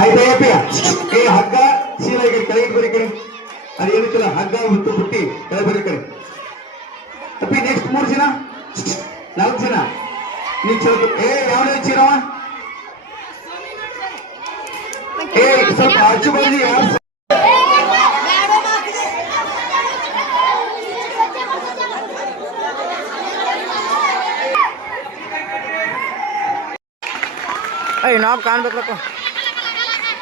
ಆಯ್ತಯ್ಯಪ್ಪ ಏ ಹಗ್ಗ ಸೀಲಾಗಿ ಕೆಳಗೆ ಬರೀ ಕಡೆ ಅದು ಏನಕ್ಕಿಲ್ಲ ಹಗ್ಗ ಬಿಟ್ಟು ಬುಟ್ಟಿ ಕೆಳಗೆ ಬರೀ ಕಡೆ ಅಪ್ಪಿ ನೆಕ್ಸ್ಟ್ ಮೂರು ಜನ ನಾಲ್ಕು ಜನ ನೀ ಚಲೋ ಏ ಯಾವ ಚೀರವ ಏ ಸ್ವಲ್ಪ ಆಚು ಬಂದಿ ಯಾರು ಏ ನಾವ್ ಕಾಣ್ಬೇಕಪ್ಪ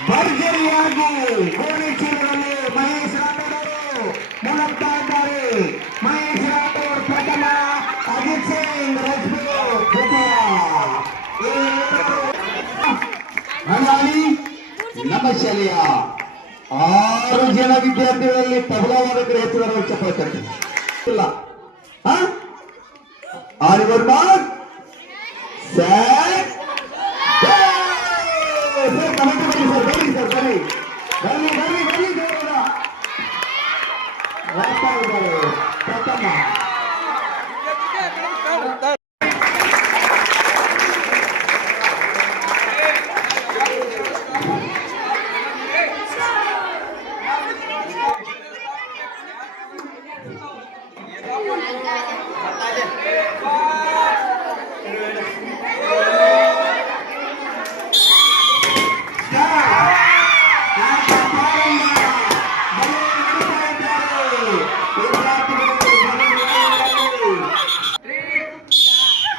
Jangan! That's me. ಹಾ ಚಪ್ಪಾಳೆ ಭರ್ಜರಿಯಾಗಿ ಕೋಣೆ ಚೀಲದಲ್ಲಿ ಮಹೇಶ್ ರಾಠೋಡರು ಮುನ್ನಗ್ತಾ ಇದ್ದಾರೆ ಮಹೇಶ್ ರಾಠೋಡ್ ಪ್ರಥಮ ಅಜಿತ್ ಸಿಂಗ್ ರಜಪೂತ್ ದ್ವಿತೀಯ ಹಂಗಾಗಿ ನಮ್ಮ ಶಾಲೆಯ ಆರು ಜನ ವಿದ್ಯಾರ್ಥಿಗಳಲ್ಲಿ ತಬಲಾ ವಾದಕರ ಹೆಸರು ಚಪ್ಪಾಳೆ ತಟ್ಟಿ ಇಲ್ಲ ಹಾ ಆರು ಗುಡ್ ಸರ್ ಸರ್ ಬನ್ನಿ ಸರ್ ಬನ್ನಿ ಬನ್ನಿ ಬನ್ನಿ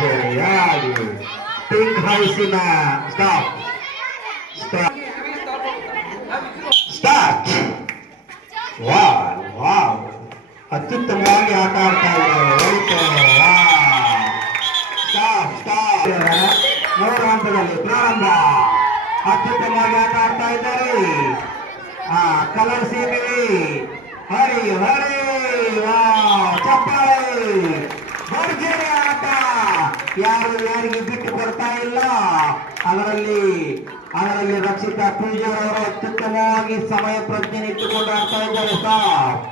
ಬೇರೆ ಯಾರು pink ಹೌಸಿನ stop stop start wow wow ಅತ್ಯುತ್ತಮವಾಗಿ ಆಟ ಆಡ್ತಾ ಇದ್ದಾರೆ ಒಳ್ಳೆ ಸ್ಟಾಪ್ ಸ್ಟಾಪ್ ಮೂರು ಹಂತದಲ್ಲಿ ಪ್ರಾರಂಭ ಅತ್ಯುತ್ತಮವಾಗಿ ಆಟ ಆಡ್ತಾ ಇದ್ದಾರೆ ಆ ಕಲರ್ ಸೀಮೆಲಿ ಹರಿ ಹರಿ ವಾ ಚಪ್ಪಾಳೆ ಭರ್ಜರಿ ಆಟ. ಯಾರು ಯಾರಿಗೆ ಬಿಟ್ಟು ಕೊಡ್ತಾ ಇಲ್ಲ ಅದರಲ್ಲಿ ಅದರಲ್ಲಿ ರಕ್ಷಿತಾ ಪೂಜಾರ್ ಅವರು ಅತ್ಯುತ್ತಮವಾಗಿ ಸಮಯ ಪ್ರಜ್ಞೆ ಇಟ್ಟುಕೊಂಡು ಆಡ್ತಾ ಇದ್ದಾರೆ ಸ್ಟಾಪ್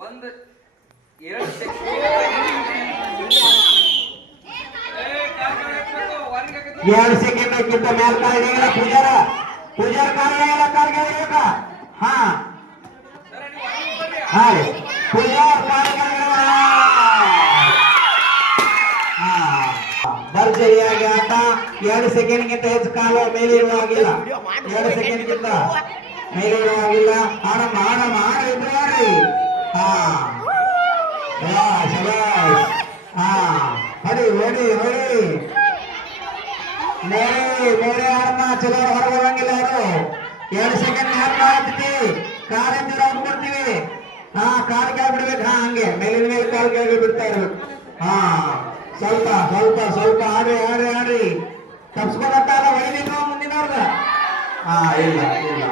ಒಂದು ಎರಡು ಎರಡು ಸೆಕೆಂಡ್ ಕ್ಕಿಂತ ಮೇಲ್ತಾ ಕಾಲಿಡಂಗಿಲ್ಲ ಪೂಜಾರ? ಪೂಜಾರ ಕಾರ್ಯಾಲಯ ಹಿಡಿಬೇಕ ಹಾ. ಹಾ ಪೂಜಾರ್ ಕಾಲಿಡಂಗಿಲ್ಲ ಭರ್ಜರಿಯಾಗಿ ಆಟ ಎರಡು ಸೆಕೆಂಡ್ಗಿಂತ ಹೆಚ್ಚು ಕಾಲ ಮೇಲೆ ಇರುವಾಗಿಲ್ಲ ಎರಡು ಸೆಕೆಂಡ್ಗಿಂತ ಮೇಲೆ ಇರುವಾಗಿಲ್ಲ ಆಡಮ್ಮ ಆಡಮ್ಮ ಆಡ ಇಬ್ರು ಆಡ್ರಿ ಹಾ ವಾ ಶಬಾಷ್ ಹಾ ಹೊಡಿ ಹೊಡಿ ಹೊಡಿ ಮೇರೆ ಮೇರೆ ಆಡಮ್ಮ ಚಲೋ ಹೊರಬರಂಗಿಲ್ಲ ಅವರು ಎರಡು ಸೆಕೆಂಡ್ ನ್ಯಾಪ್ ಮಾಡ್ತೀವಿ ಕಾರ್ ಎತ್ತಿರ ಅವ್ರು ಕೊಡ್ತೀವಿ ಹಾ ಕಾರ್ ಕೆಳಗೆ ಬಿಡ್ಬೇಕು ಹಾ ಹಂಗೆ ಮೇಲಿನ ಮೇಲೆ ಕಾಲ್ ಕೆಳಗೆ ಬಿಡ್ತಾ ಇರ್ಬೇಕು ಹಾ ಸ್ವಲ್ಪ ಸ್ವಲ್ಪ ಸ್ವಲ್ಪ ಆಡ್ರಿ ಆಡ್ರಿ ಆಡ್ರಿ ತಪ್ಸ್ಕೊಂಡಂತ ಅಲ್ಲ ಒಳಗಿನ ಮುಂದಿನವ್ರದ ಹಾ ಇಲ್ಲ ಇಲ್ಲ.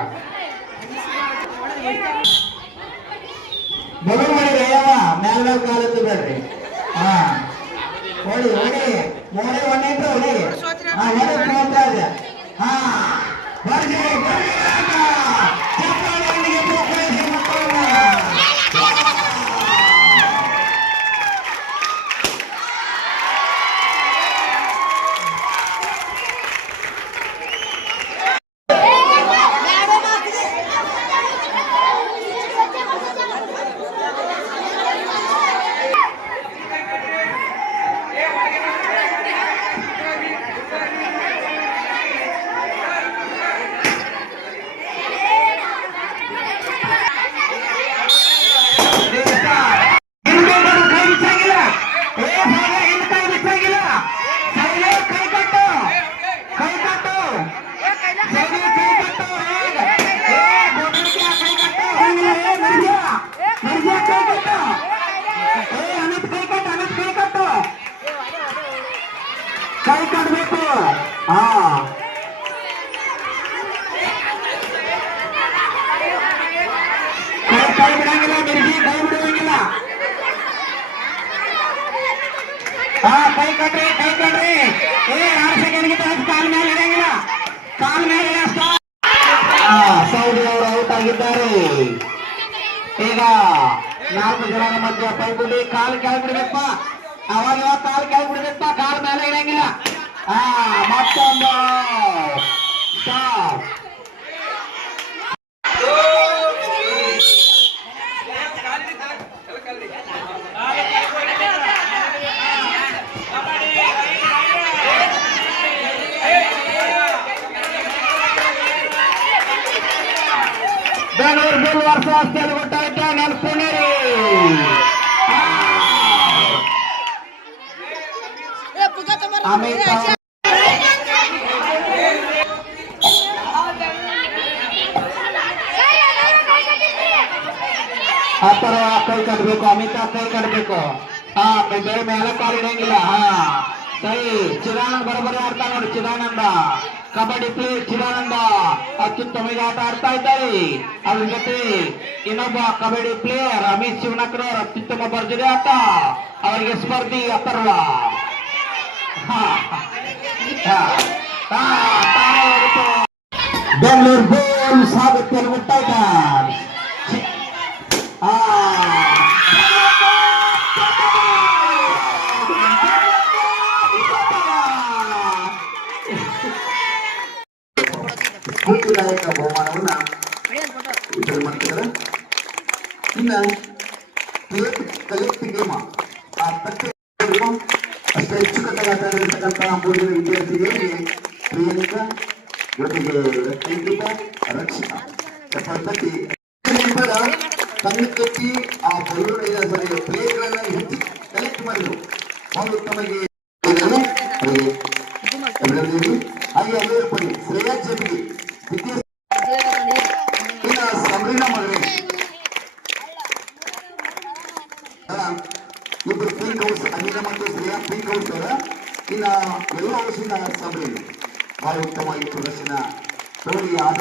ಬಲು ಮಾಡಿ ಯಾವ ಮ್ಯಾಲ ಮ್ಯಾಲ ಬೇಡ್ರಿ ಎತ್ತಬೇಡ್ರಿ. ಹಾ ಹೊಡಿ ಹೊಡಿ. ಮೋಡಿ ಒಣ್ಣೆ ಹೊಡಿ. ಹಾ ಹೊಡಿ ಕೇಳ್ತಾ ಇದೆ ಕೈ ಬಿಡಂಗಿಲ್ಲ ಬಿರ್ಗಿ ಕೈ ಬಿಡುವಂಗಿಲ್ಲ ಹಾ ಕೈ ಕಟ್ರಿ ಕೈ ಕಟ್ರಿ ಏ ಆರು ಸೆಕೆಂಡ್ ಗಿಂತ ಹೆಚ್ಚು ಕಾಲ್ ಮೇಲೆ ಇಡಂಗಿಲ್ಲ. ಕಾಲ್ ಮೇಲೆ ಸೌದಿ ಅವರು ಔಟ್ ಆಗಿದ್ದಾರೆ ಈಗ ನಾಲ್ಕು ಜನರ ಮಧ್ಯ ಪೈಪುಲಿ ಕಾಲ್ ಕೆಳಗೆ ಬಿಡ್ಬೇಕಪ್ಪ ಅವಾಗ ಕಾಲ್ ಕೆಳಗೆ ಬಿಡ್ಬೇಕಪ್ಪ ಕಾಲ್ ಮೇಲೆ ಇಡಂಗಿಲ್ಲ ಹಾ ಮತ್ತೊಂದು. ಸ್ಟಾಪ್ ಬೆಂಗಳೂರು ಬುಲ್ ವರ್ಷ ತೆಲುಗುಟ್ಟಾಯ್ತ ನೆನಪುಣೇರಿ ಅಮಿತ್ ಶಾ ಹತ್ತರ ಕೈ ಕಟ್ಬೇಕು ಅಮಿತ್ ಕೈ ಕಟ್ಬೇಕು ಹಾ ಬೇರೆ ಮೇಲೆ ಕಾಲ್ ಇಡಂಗಿಲ್ಲ ಹಾ ಸರಿ ಚಿದಾನಂದ ಬರೋಬ್ಬರಿ ಆಡ್ತಾ ನೋಡಿ ಚಿದಾನಂದ ಕಬಡ್ಡಿ ಪ್ಲೇಯರ್ ಚಿದಾನಂದ ಅತ್ಯುತ್ತಮ ಆಟ ಆಡ್ತಾ ಇದ್ದಾರೆ. ಅದ್ರ ಜೊತೆ ಇನ್ನೊಬ್ಬ ಕಬಡ್ಡಿ ಪ್ಲೇಯರ್ ಅಮಿತ್ ಶಿವನಕರವ್ರ ಅತ್ಯುತ್ತಮ ಭರ್ಜರಿ ಆಟ. ಅವರಿಗೆ ಸ್ಪರ್ಧಿ ಅಥರ್ವ. ಬೆಂಗಳೂರು ಗೋಲ್ ಸಾಗುತ್ತೆ ಟೈಟರ್ ಇನ್ನ ಕಲೆಕ್ಟ್ ಗೇಮ್ ಆ game ಅಷ್ಟು ಹೆಚ್ಚುಕಟ್ಟಾಗಿ ಆಟ ಆಡಿರ್ತಕ್ಕಂತಹ ಮೂರು ವಿದ್ಯಾರ್ಥಿಗಳಿಗೆ ಪ್ರಿಯಾಂಕಾ ಜೊತೆಗೆ ರಕ್ಷಿತಾ ಕಣ್ಣು ಕಟ್ಟಿ ಆ ಬಲೂನ್ ಸರಿ ಪ್ಲೇಟ್ಗಳನ್ನ ಹೆಚ್ಚು ಕಲೆಕ್ಟ್ ಮಾಡಿದ್ರು. ಒಂದು ತಮಗೆ ಅನಿಲ ಮತ್ತು ಶ್ರೇಯಾ ಪಿ ಹೌಸ್ ಅವರ ಇನ್ನ ಎಲ್ಲ ಹೌಸಿನ ಸಮರೀನ ಬಹಳ ಉತ್ತಮವಾಗಿ ಪ್ರದರ್ಶನ ತೋರಿ ಆಟ